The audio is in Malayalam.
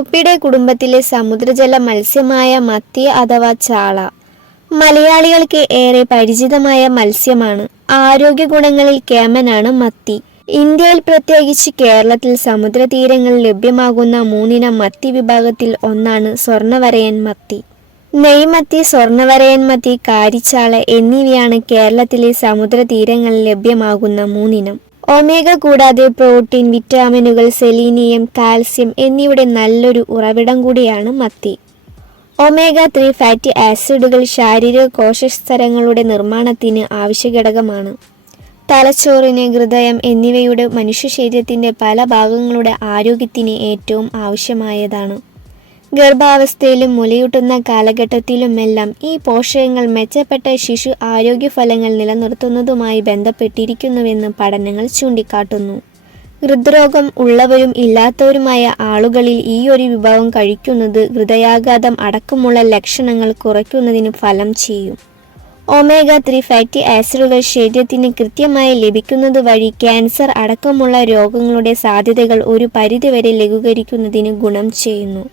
റുപ്പിയുടെ കുടുംബത്തിലെ സമുദ്രജല മത്സ്യമായ മത്തി അഥവാ ചാള. മലയാളികൾക്ക് ഏറെ പരിചിതമായ മത്സ്യമാണ്. ആരോഗ്യ ഗുണങ്ങളിൽ കേമനാണ് മത്തി. ഇന്ത്യയിൽ പ്രത്യേകിച്ച് കേരളത്തിൽ സമുദ്രതീരങ്ങളിൽ ലഭ്യമാകുന്ന മൂന്നിനം മത്തി വിഭാഗത്തിൽ ഒന്നാണ് സ്വർണവരയൻ മത്തി. നെയ്മത്തി സ്വർണവരയൻ മത്തി കാരിച്ചാള എന്നിവയാണ് കേരളത്തിലെ സമുദ്രതീരങ്ങളിൽ ലഭ്യമാകുന്ന മൂന്നിനം. ഒമേഗ കൂടാതെ പ്രോട്ടീൻ വിറ്റാമിനുകൾ സെലീനിയം കാൽസ്യം എന്നിവയുടെ നല്ലൊരു ഉറവിടം കൂടിയാണ് മത്തി. ഒമേഗ ത്രീ ഫാറ്റി ആസിഡുകൾ ശാരീരിക കോശസ്തരങ്ങളുടെ നിർമ്മാണത്തിന് ആവശ്യഘടകമാണ്. തലച്ചോറിന് ഹൃദയം എന്നിവയുടെ മനുഷ്യ ശരീരത്തിന്റെ പല ഭാഗങ്ങളുടെ ആരോഗ്യത്തിന് ഏറ്റവും ആവശ്യമായതാണ്. ഗർഭാവസ്ഥയിലും മുലയൂട്ടുന്ന കാലഘട്ടത്തിലുമെല്ലാം ഈ പോഷകങ്ങൾ മെച്ചപ്പെട്ട ശിശു ആരോഗ്യഫലങ്ങൾ നിലനിർത്തുന്നതുമായി ബന്ധപ്പെട്ടിരിക്കുന്നുവെന്ന് പഠനങ്ങൾ ചൂണ്ടിക്കാട്ടുന്നു. ഹൃദ്രോഗം ഉള്ളവരും ഇല്ലാത്തവരുമായ ആളുകളിൽ ഈ ഒരു വിഭവം കഴിക്കുന്നത് ഹൃദയാഘാതം അടക്കമുള്ള ലക്ഷണങ്ങൾ കുറയ്ക്കുന്നതിന് ഫലം ചെയ്യും. ഒമേഗ ത്രീ ഫാറ്റി ആസിഡുകൾ ശരീരത്തിന് കൃത്യമായി ലഭിക്കുന്നത് വഴി ക്യാൻസർ അടക്കമുള്ള രോഗങ്ങളുടെ സാധ്യതകൾ ഒരു പരിധിവരെ ലഘൂകരിക്കുന്നതിന് ഗുണം ചെയ്യുന്നു.